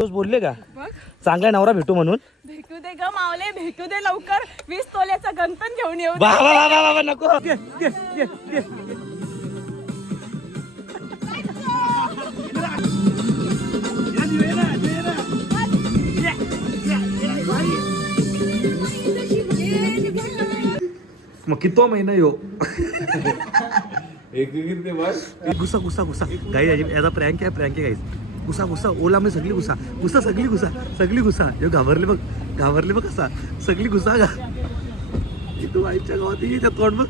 तोच बोलले का? बघ चांगला नवरा भेटू म्हणून. भेटू दे ग मावले भेटू दे लवकर. वीस तोल्याचा गणपण घेऊन येऊ वा वा वा, नको. घे, घे, घे, घे. मग कितो महिना यो? गुस्सा गुस्सा गुस्सा. गाई याचा प्रँक आहे प्रँक आहे गाईस गुस्सा गुस्सा ओला मी सगळी गुस्सा गुस्सा सगळी गुस्सा सगळी गुस्सा हे घाबरले बघ घाबरले बघ कसा. सगळी गुस्सा का तू आईच्या गावात ये त्या तोंड बघ?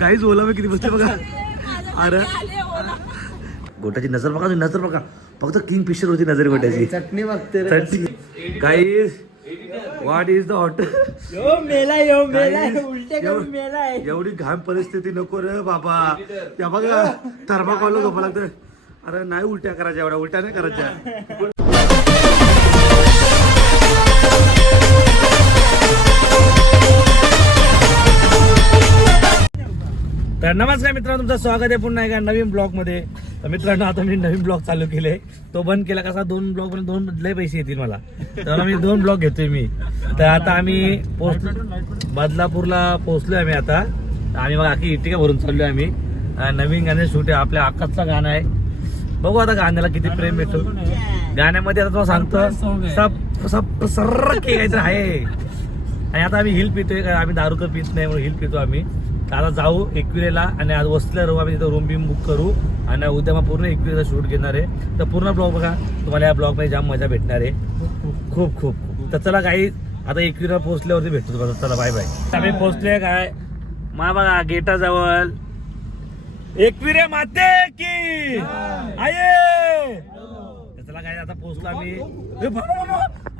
गाईच ओला मी किती बसते बघा. अरे. गोट्याची नजर बघा नजर बघा. फक्त किंग फिशर होती नजर गोट्याची. चटणी बघते guys what is the hot एवढी घाण परिस्थिती नको रे बाबा. त्या बघा थर्माकॉल झोपा लागतं अरे नाही उलट्या करायच्या एवढ्या उलट्या नाही करायच्या. तर नमस्कार मित्रांनो तुमचं स्वागत आहे पुन्हा एका नवीन ब्लॉगमध्ये. तर मित्रांनो आता मी नवीन ब्लॉग चालू केले तो बंद केला कसा दोन ब्लॉगमध्ये दोन लय पैसे येतील मला. तर मी दोन ब्लॉग घेतोय मी. तर आता आम्ही पोहोच बदलापूरला पोहोचलोय आम्ही आता. आम्ही मग आखी इटिका भरून चाललोय आम्ही. नवीन गाणे शूट आहे आपल्या आकाशचं गाणं आहे. बघू आता गाण्याला किती प्रेम भेटतो गाण्यामध्ये आता तुम्हाला सांगतो सब सब सर्र केकायचं आहे. आणि आता आम्ही हिल पितोय कारण आम्ही दारू तर पित नाही म्हणून हिल पितो आम्ही. तर आता जाऊ एकविरेला आणि आज वसल्या राहू आम्ही तिथं रूम बीम बुक करू. आणि उद्या मग पूर्ण एकविरेचा शूट घेणार आहे. तर पूर्ण ब्लॉग बघा तुम्हाला या ब्लॉगमध्ये जाम मजा भेटणार आहे. खूप खूप खूप. तर चला काही आता एकविरा पोहोचल्यावरती भेटतो तुम्हाला. चला बाय बाय आम्ही पोहोचले काय? मा बघा गेटाजवळ. एकविरे माते की! आये! तर चला काय आता पोहोचलो आम्ही.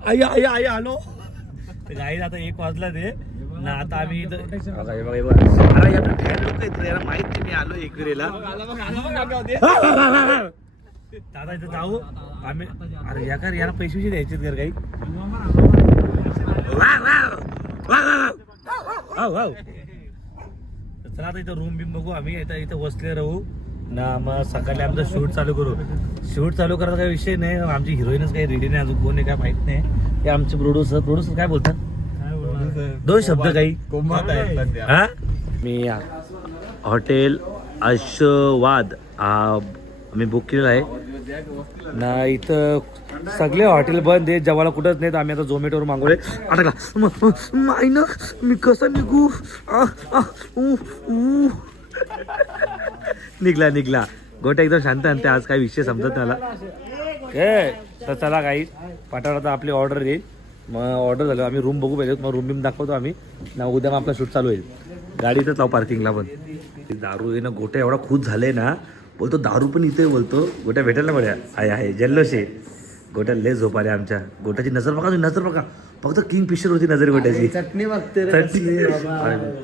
आई आई आई आलो. तर गाई आता एक वाजला ते. ना आता आम्ही इथं बघा, हे बघा, हे बघा. अरे आपलं फॅन लोक माहीत नाही मी आलो एकविरेला. दादा इथं जाऊ. आम्ही अरे या कर याला पैसे पैसे द्यायचे घर काही wow, wow. Wow, wow. Wow, wow. तर आता इथं रूम बिम बघू. आम्ही इथं इथं बसले राहू. ना मग सकाळी आमचं शूट चालू करू. शूट चालू करायचा काही विषय नाही. आमची हिरोईनच काही रेडी नाही अजून. कोण आहे काय माहीत नाही. ते आमचे प्रोड्युसर प्रोड्युसर काय बोलतात? दोन शब्द काही. हा? मी हॉटेल आशवाद हा मी बुक केलेला आहे. ना इथं सगळे हॉटेल बंद आहे जेवायला कुठंच नाही तर आम्ही आता झोमॅटोवर मागवले अटकला म- माय ना मी कसं निघू? निघला निघला. गोट्या एकदम शांत आणते आज काही विषय समजत मला ए तर चला काही पाठावर आता आपली ऑर्डर येईल. मग ऑर्डर झालं आम्ही रूम बघू पाहिजे मग रूम बिम दाखवतो आम्ही. ना उद्या मग आपला शूट चालू होईल. गाडी इथंच लाव पार्किंगला पण. दारू आहे ना गोट्या एवढा खुश झाले ना. बोलतो दारू पण इथे बोलतो. गोट्या भेटेल ना बड्या आहे आहे जल्लोष आहे. गोट्या लय झोप आले आमच्या. गोट्याची नजर बघा तुम्ही नजर बघा. फक्त किंग फिशर होती नजर गोट्याची. चटणी बघते रे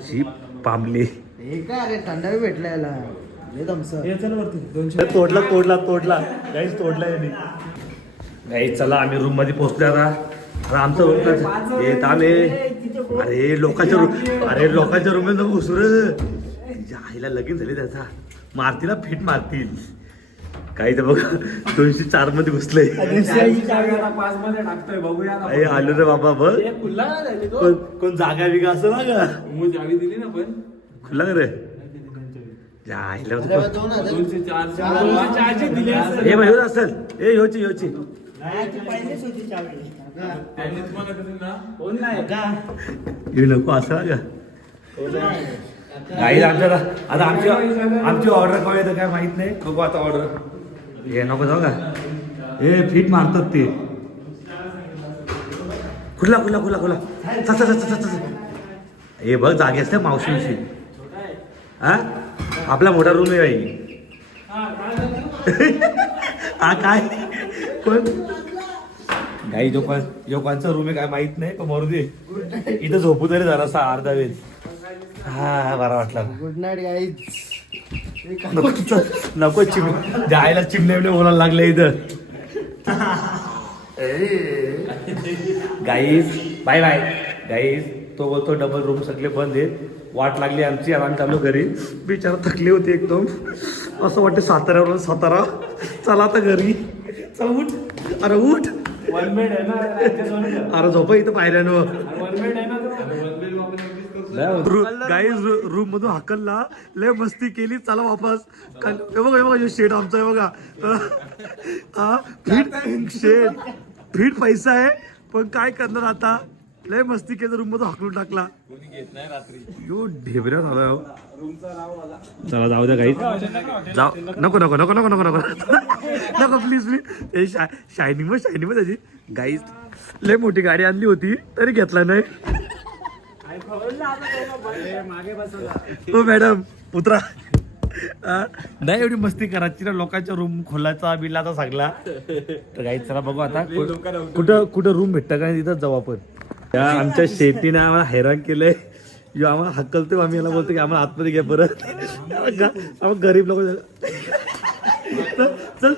शी पांबली. हे काय अरे थंडा बी भेटला याला. तोडला तोडला तोडला. गाईच तोडला यांनी. गाई चला आम्ही रूममध्ये पोहोचलो आता. अरे आमचं रूम येत आम्ही अरे लोकांच्या रूम अरे लोकांच्या रूम रे तिच्या आईला लगीन झाली त्याचा. मारतील ना फिट मारतील. काही तर बघा दोनशे चारमध्ये घुसले अरे आलो रे बाबा बघ. कोण कोण जागा बिगा असं ना का खुला का रे? हे असेल. ए योची योची येऊ नको असं का काही आमच्या आता आमची आमची ऑर्डर कवा येतं काय माहीत नाही. बघू आता ऑर्डर हे नको जाऊ का? हे फिट मारतात ते. खुला खुला खुला खुला. चल, हे बघ जागे असते मावशी हा? आपला मोठा रूम आहे बाई. हा काय? कोण? गाई जो जोपांचा जो कोणचा रूम आहे काय माहीत नाही पण मरू दे. इथं झोपू तरी जरासा अर्धा वेळ. हा बरा वाटला. गुड नाईट गाईज नको चल, नको चिम. जायला बिमणे बोलायला लागले इथं. गाईज बाय बाय गाईज तो बोलतो डबल रूम सगळे बंद आहेत. वाट लागली आमची आम्ही चाललो घरी. बिचारा थकली होती एकदम. असं वाटतं साताऱ्यावरून सातारा. चला आता घरी. चल उठ. अरे उठ. अरे झोप इथं पायऱ्यानं. गाई रूम मधून हाकलला. लय मस्ती केली. चला वापस. हे बघा हे बघा शेड आमचा आहे बघा. हा? फीट शेड फीट पैसा आहे. पण काय करणार आता? लय मस्ती केलं रूम मधून हाकलून टाकला. यो ढेबऱ्या झाला हो. चला जाऊ द्या काही जाऊ नको नको नको नको नको नको. नको प्लीज प्लीज हे शा शायनिंग मग शायनिंग मग त्याची. गाई लय मोठी गाडी आणली होती. तरी घेतला नाही. हो मॅडम पुत्रा नाही एवढी मस्ती करायची ना लोकांच्या रूम खोलायचा बिलाचा सांगला. तर काही चला बघू आता. कुठं कुठं रूम भेटतं का तिथं जाऊ आपण. त्या आमच्या शेतीने आम्हाला हैराण केलंय. यो आम्हाला हकलतो आम्ही याला बोलतो की आम्हाला आतमध्ये घ्या परत. आम्हाला गरीब लोक चल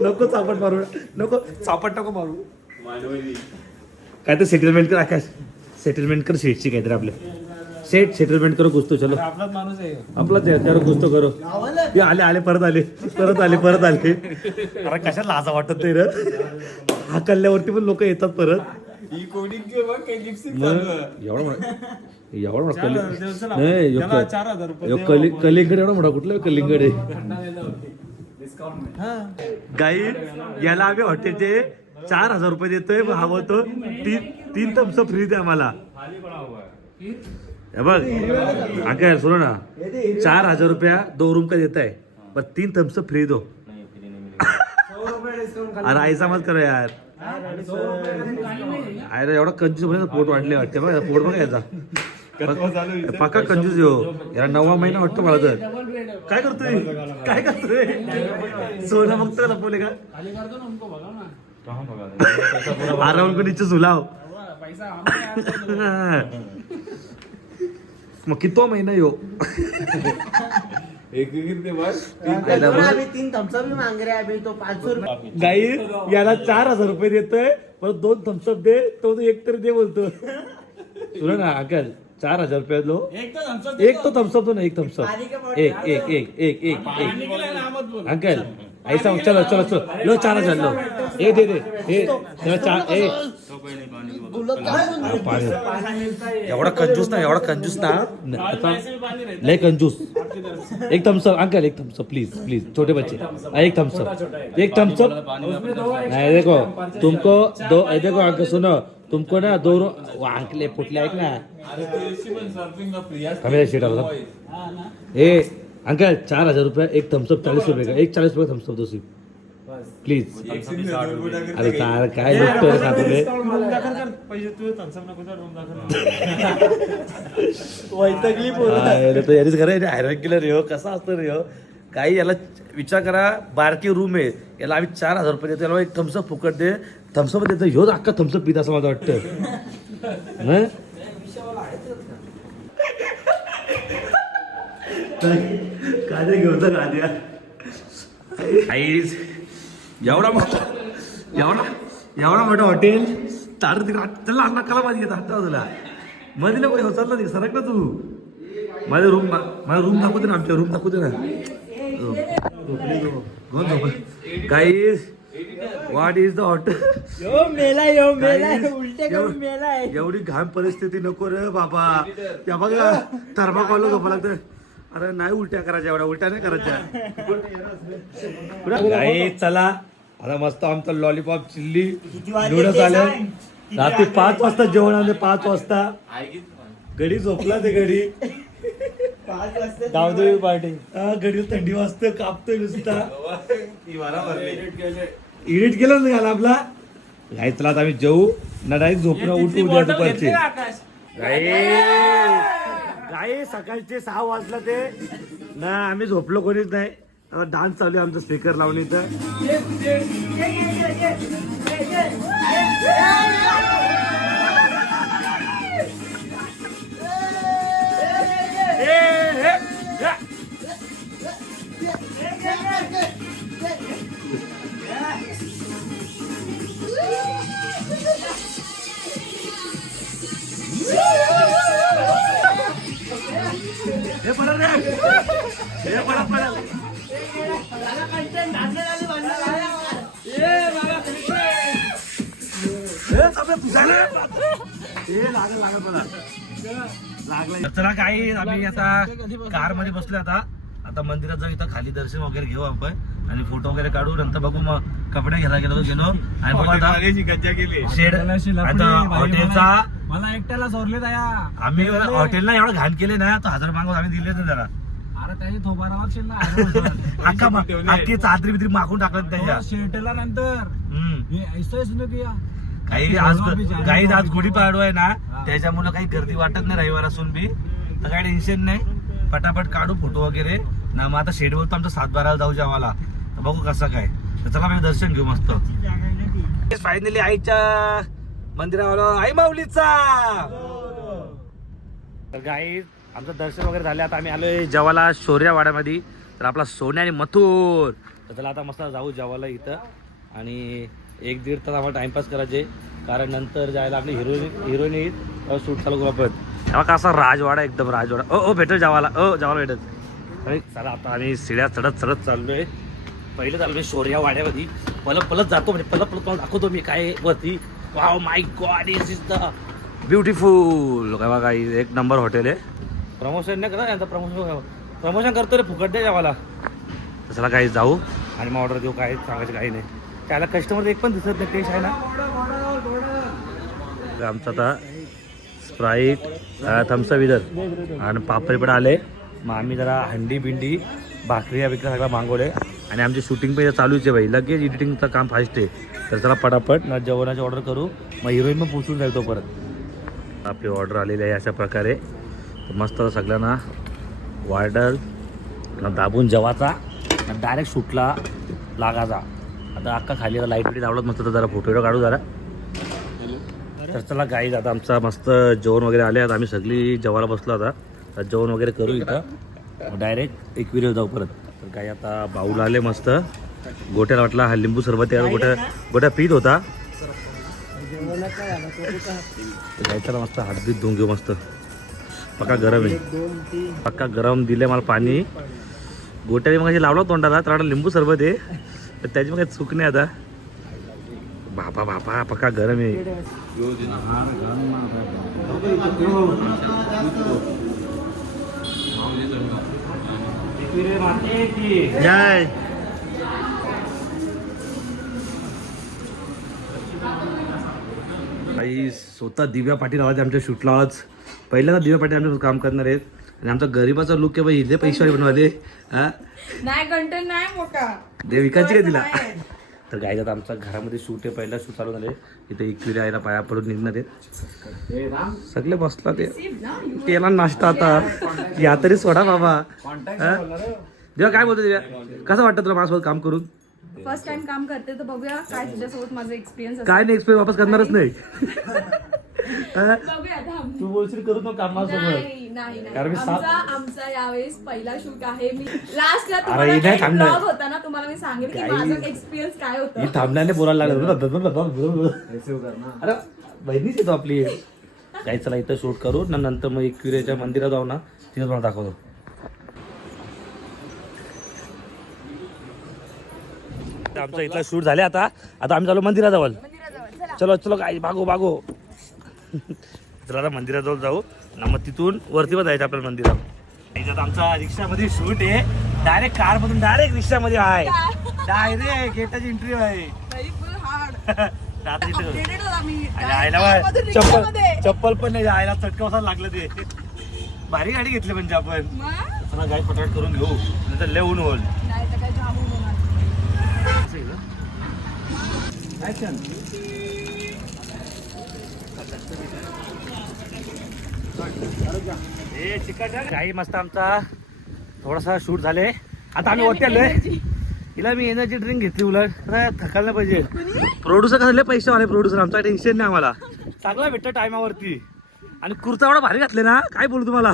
नको चापट मारू. नको चापट नको मारू. काय तर सेटलमेंट कर आकाश. सेटलमेंट कर सेटची काहीतरी आपले. सेट सेटलमेंट करो कुछ तो चलो. आपलाच माणूस आहे आपला ते करो. कुछ तो करो ये आले आले परत आले. परत आले परत आले. अरे कशा लाजा वाटत नाही रे? हा कल्ल्यावरती पण लोक येतात परत. एवढा मोठा मोठा कलिंग नाही यो क- यो. कलिंगड एवढा मोठा कुठला? कलिंगड आहे गाई याला आम्ही हॉटेलचे चार हजार रुपये देतोय हवं तो तीन तीन थम्सअप फ्री द्या आम्हाला हे बघ. अंकल सुनो ना. चार हजार रुपया दो रूम का देता है पर तीन थम्सअप फ्री दो. अरे ऐसा मत करो यार. अरे एवढा कंजूस म्हणजे पोट वाढले वाटते. बघा पोट बघा याचा. पक्का कंजूस येऊ याला नववा महिना वाटतो मला तर. काय करतोय? काय करतोय? सोना बघतो का? लपवले का आराम को नीचे सुलाव मग कितो महिना यो? एक गिरते बस अभी तीन थम्सअप भी मांग रहे हैं अभी तो पाँच सौ रुपये. गाई याला चार हजार रुपये देतोय परत दोन थम्सअप दे तो तो एक तरी दे बोलतो. तुला ना अंकल चार हजार रुपये लो. एक तो थम्सअप दो ना एक थम्सअप एक एक एक एक एक एक. अंकल ऐसा चलो चलो चलो. लो चार हजार लो. ए दे दे ए चलो चार ए. एवढा कंजूस ना एवढा कंजूस ना. न- आता लय कंजूस. एक थम्सअप अंकल एक थम्सअप प्लीज प्लीज छोटे बच्चे. हाँ, एक थम्सअप एक. थम्सअप नहीं. देखो तुमको दो देखो अंकल सुनो. तुमको ना दो अंकल फुटले ऐक ना. हमें शीट आला ए अंकल चार हजार रुपये एक थम्सअप चालीस रुपये का एक चालीस रुपये थम्सअप दो सिर्फ प्लीज. अरे चार काय लुटतोय रे सापडले पैसे तू थम्सअप नको रूम दाखव वैतगली अरे तो यारीच खरं हैराण केलं रे हो. कसा असतो रे हो? काही याला विचार करा बारकी रूम आहे. याला आम्ही चार हजार रुपये देतो. याला एक थम्सअप फुकट दे. थम्सअप देतो. ह्यो अख्खा थम्सअप पित असं मला वाटतं. हं? कांदे घेऊन जा कांद्या आईस एवढा मोठा एवढा एवढा मोठा हॉटेल? तार त्याला नकाला माझी घेत हात तुला. मध्ये नको ह्यो चालला नाही सरक ना तू. माझा रूम माझा रूम दाखवते ना आमच्या रूम दाखवते ना. Guys what is the hotel एवढी घाण परिस्थिती नको रे बाबा. त्या बघा थर्माकॉल झोपा लागतं अरे नाही उलट्या करायच्या एवढ्या उलट्या नाही करायच्या. नाही चला. आता मस्त आमचं लॉलीपॉप चिल्ली. नूडल्स आले. रात्री पाच वाजता जेवण आले पाच वाजता. गडी झोपला ते गडी पाच वाजता दावदेवी पार्टी. गडी थंडी वाजतं कापतोय नुसता. इडिट केलं ना याला आपला? काय चला आता आम्ही जेऊ. ना डायरेक्ट झोपणं उठू उद्या दुपारचे. काय सकाळचे सहा वाजला ते. ना आम्ही झोपलो कोणीच नाही. डान्स चालू आहे आमचा स्पीकर लावून इथं. हे. चला काही आम्ही आता कारमध्ये बसलो आता. आता मंदिरात जाऊ इथं खाली दर्शन वगैरे घेऊ आपण. आणि फोटो वगैरे काढू नंतर बघू मग कपडे घ्यायला गेलो गेलो. आणि बघू आता गज्जा केली. शेड आता हॉटेलचा मला एकट्याला सोडले दया. आम्ही हॉटेलला एवढं घाण केले ना तो हजार मागून आम्ही दिले ना जरा अरे त्याची थोबारा वागशील ना अख्खा अख्खी चादरी बिदरी मागून टाकलं त्याच्या. शेटला नंतर. हम्म. हे ऐसं काही आज काही आज गुढीपाडवा आहे ना त्याच्यामुळे काही गर्दी वाटत नाही रविवार असून बी. तर काही टेन्शन नाही. पटापट काढू फोटो वगैरे. ना मग आता शेडवर तर आमचं सात बाराला जाऊ जेवायला. तर बघू कसं काय. तर चला मी दर्शन घेऊ मस्त. फायनली आईच्या मंदिरावर आई माऊलीचा! तर गाई आमचं दर्शन वगैरे झालं. आता आम्ही आलोय जेवाला शौर्यावाड्यामध्ये. तर आपला सोन्या आणि मथुर. तर चला आता मस्त जाऊ जेवायला इथं. आणि एक दीड तास आम्हाला टाइमपास करायचे. कारण नंतर जायला आपली हिरोईन हिरोईन येईल. शूट चालू करू आपण. तेव्हा कसा राजवाडा एकदम राजवाडा. ओ ओ भेटत जावाला. ओ जावाला भेटत अरे चला आता आम्ही सिड्या चढत चढत चाललोय. पहिले आहे शोर्या वाड्यामध्ये पलत पलत जातो म्हणजे पलत पलत तुम्हाला दाखवतो मी काय वरती. Wow my God is is the beautiful काय बघा एक नंबर हॉटेल आहे. प्रमोशन नाही करा यांचं प्रमोशन प्रमोशन करतो रे फुकट दे जावाला. चला काही जाऊ. आणि मग ऑर्डर देऊ काय सांगायचं काही नाही. त्याला कस्टमर एक पण दिसत नाही टेस्ट आहे ना. आमचं आता स्प्राईट थम्सअप इधर आणि पापडी पण आले. मग आम्ही जरा हंडी बिंडी भाकरी या बिकऱ्या सगळं मागवले. आणि आमची शूटिंग पण चालूच आहे भाई. लगेच एडिटिंगचं काम फास्ट आहे. तर चला पटापट ना जेवणाची ऑर्डर करू. मग हिरोईन पण पोचून जाईल तो परत. आपली ऑर्डर आलेली आहे अशा प्रकारे. तर मस्त सगळ्यांना वार्डर दाबून जेवाचा. डायरेक्ट शूटला लागायचा. आता अख्खा खाली लाइट बिट लावलं मस्त तर जरा फोटो काढू जरा. तर चला गाईज आता आमचा मस्त जेवण वगैरे आले आता आम्ही सगळी जेवायला बसलो आता. तर जेवण वगैरे करू इथं. डायरेक्ट एकविरीवर जाऊ परत. तर काही आता बाऊल आले मस्त. गोट्याला वाटला हा लिंबू सरबत आहे. गोट्या गोट्या पीत होता. गायचा मस्त हातबीत धुवून घेऊ मस्त. पक्का गरम आहे. पक्का गरम दिले मला पाणी. गोट्याने मग लावला तोंडाला. तर आता लिंबू सरबत आहे. पण त्याची मग काही चूक नाही आता. बापा बापा पक्का गरम आहे. जय स्वतः दिव्या पाटील आवाज आमच्या शूटला आज. पहिल्यांदा दिव्या पाटील आमच्या काम करणार आहेत. आणि आमचा गरीबाचा लुक आहे बाई इथे पैसे बनवाले हा? नाही कंटेंट नाही मोठा. दे विकायची का तिला? तर गायला आता आमच्या घरामध्ये शूट आहे पहिला शूट चालू झाले. इथे इकविरी आईला पाया पडून निघणार. आहेत सगळे बसला ते. केला नाश्ता आता. या तरी सोडा बाबा. हा? देवा काय बोलतो दिव्या कसं वाटतं तुला माझ्यासोबत काम करून? फर्स्ट टाइम काम करते तर बघूया काय तुझ्यासोबत माझा एक्सपिरियन्स काय नाही एक्सपिरियन्स वापस करणारच नाही. तू बोलशील करू नको कामासोबत नाही नाही नाही. कारण आमचा आमचा यावेळेस पहिला शूट आहे. मी लास्टला ही vlog होता ना तुम्हाला मी सांगेन की माझा एक्सपिरियन्स काय होता. ही थांबल्याने बोलायला लागलं. अरे बहिणीच येतो आपली. काही चला इथं शूट करू. ना नंतर मग एकविरेच्या मंदिरात जाऊ ना. तिथं तुम्हाला दाखवतो. आमचा इथला शूट झाले आता. आता आम्ही चालू मंदिराजवळ. चलो. चलो काय बागो बागो आता मंदिराजवळ जाऊ. ना मग तिथून वरती पण जायचं आपल्याला मंदिरात इथं आमचा रिक्षामध्ये शूट आहे. डायरेक्ट कार मधून डायरेक्ट रिक्षामध्ये आहे. डायरेक्ट गेटाची एंट्री आहे. चप्पल. चप्पल पण नाही आईला चटका बसायला लागलं ते. भारी गाडी घेतली म्हणजे आपण? चला गाडी पटापट करून घेऊ. नंतर लय ऊन तर काय. काही मस्त आमचा थोडासा शूट झाले. आता आम्ही वरती आलोय. हिला मी एनर्जी ड्रिंक घेतली उलट. आता थकायला पाहिजे. प्रोड्युसर कसले पैसे वाले प्रोड्युसर आमचा टेन्शन नाही आम्हाला. चांगला भेटतं टायमावरती. आणि कुर्ता एवढा भारी घातले ना काय बोलू तुम्हाला?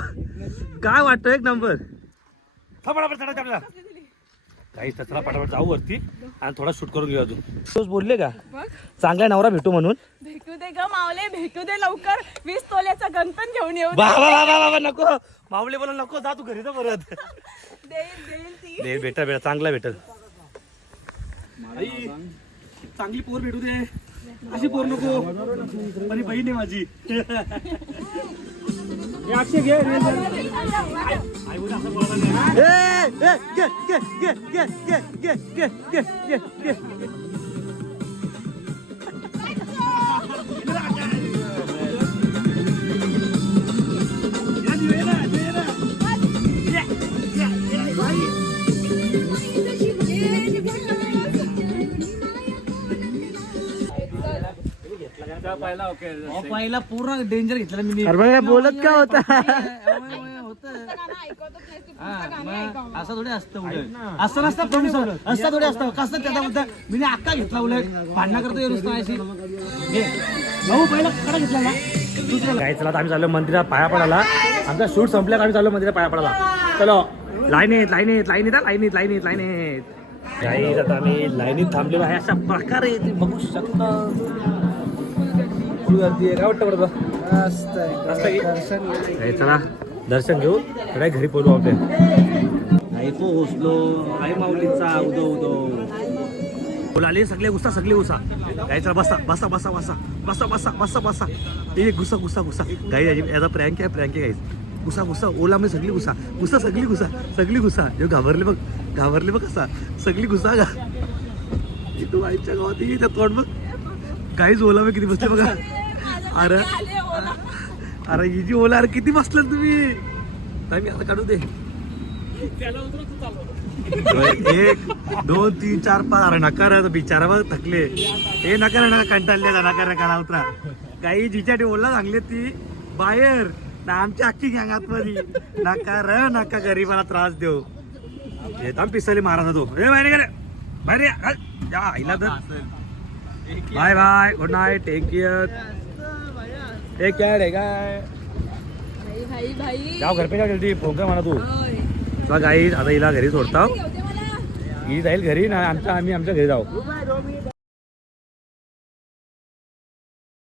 काय वाटतं? एक नंबर थांबा चढायचं आपल्याला काही चला पटापट जाऊ वरती. आणि थोडा शूट करून घेऊ अजून. तोच बोलले का? बघ. चांगला नवरा भेटू म्हणून. भेटू दे ग मावले भेटू दे लवकर. वीस तोल्याचा गणपण घेऊन येऊ. बाबा बाबा बाबा नको. माऊली बोला नको जा तू घरी जा परत. देईल देईल ती. दे भेटा भेटा चांगला भेटल. चांगली पोर भेटू दे. अशी पोर नको. माझी बहीण आहे माझी. अक्षय घे ए, घे, घे, घे, घे, घे, घे, घे, घे, घे, घे, घे. पहिला पूर्ण डेंजर घेतला मी अरे बघा, बोलत का होता असं थोडी असतं उलट. असं नसतं असं थोडी असतं. कसं त्याचा मुद्दा मी अक्का घेतला उलट. भांडणा करतो ये नुसतं. भाऊ पहिला कडा घेतला ना काय चला आता आम्ही चाललो मंदिरात पाया पडायला. आमचा शूट संपल्या आम्ही चाललो मंदिरात पाया पडायला. चलो. लाईनीत लाईनीत लाईनीत हा, लाईनीत लाईनीत लाईनीत काही आता आम्ही लाईनीत थांबलेलो आहे. अशा प्रकारे ते बघू शकता. फुल गर्दी आहे काय वाटतं बरं तुला? मस्त आहे. मस्त आहे की? दर्शन घेतलं. काय चला. दर्शन घेऊ काय घरी पोलू आपल्या आई पोहोचलो. आई माऊलीचा उदो उदो. बोलाले सगळे गुस्सा सगळे गुस्सा काय चला बसा बसा बसा बसा. बसा बसा बसा बसा. ए गुस्सा गुस्सा गुस्सा काही याचा प्रँक आहे प्रँक आहे काहीच गुस्सा गुस्सा ओला मी सगळी गुस्सा गुस्सा सगळी गुस्सा सगळी गुस्सा जे घाबरले बघ. घाबरले बघ कसा. सगळी गुस्सा का तू आईच्या गावात तोंड बघ. काहीच ओला मी किती बसते बघा. अरे. अरे ही जी ओला अरे किती बसला तुम्ही? काय मी आता काढू दे. एक दोन तीन चार पाच. अरे नकार बिचारा बघ थकले. हे नकार नका कंटाळले नकार करा उतरा. काही जिच्या ओला सांगले ती बाहेर ना आमच्या अख्खी गँग आतमध्ये. नका र नका गरीबाला त्रास देऊ. थांब पिस्तली मारा तो ए बाहेर गेले बाहेर आईला तर. Bye bye. Good night. Take care आहे काय भाई भाई भाई. जाओ घर पे जाओ जल्दी. फोन कर मला तू. तुला गाई आता हिला घरी सोडता ही जाईल घरी ना आमच्या आम्ही आमच्या घरी जाऊ.